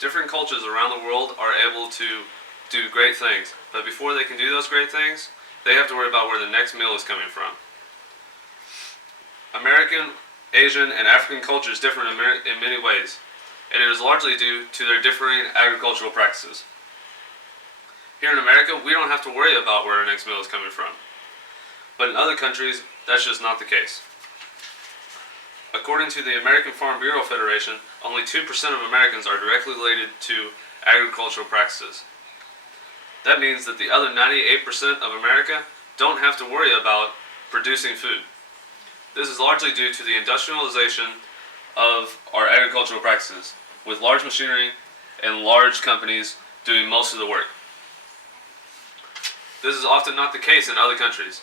Different cultures around the world are able to do great things, but before they can do those great things, they have to worry about where the next meal is coming from. American, Asian, and African cultures differ in many ways, and it is largely due to their differing agricultural practices. Here in America, we don't have to worry about where our next meal is coming from, but in other countries, that's just not the case. According to the American Farm Bureau Federation, only 2% of Americans are directly related to agricultural practices. That means that the other 98% of America don't have to worry about producing food. This is largely due to the industrialization of our agricultural practices, with large machinery and large companies doing most of the work. This is often not the case in other countries.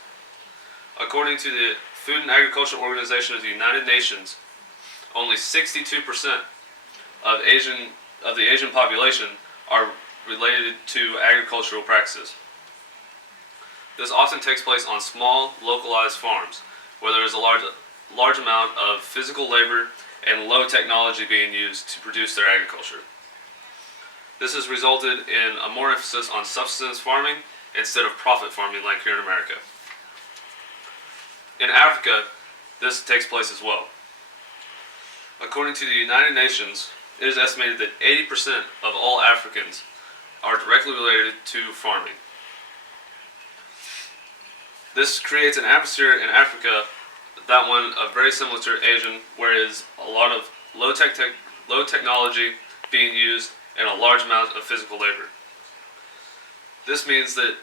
According to the Food and Agriculture Organization of the United Nations, only 62% of the Asian population are related to agricultural practices. This often takes place on small, localized farms, where there is a large amount of physical labor and low technology being used to produce their agriculture. This has resulted in a more emphasis on subsistence farming instead of profit farming like here in America. In Africa, this takes place as well. According to the United Nations, it is estimated that 80% of all Africans are directly related to farming. This creates an atmosphere in Africa, that one very similar to Asian, where it is a lot of low technology being used and a large amount of physical labor. This means that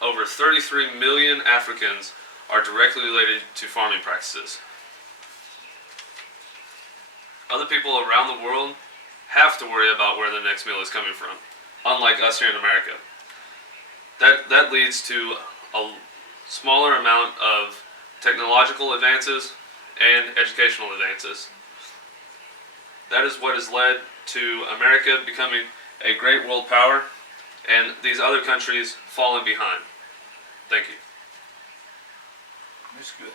over 33 million Africans are directly related to farming practices. Other people around the world have to worry about where the next meal is coming from, unlike us here in America. That leads to a smaller amount of technological advances and educational advances. That is what has led to America becoming a great world power and these other countries falling behind. Thank you. That's good.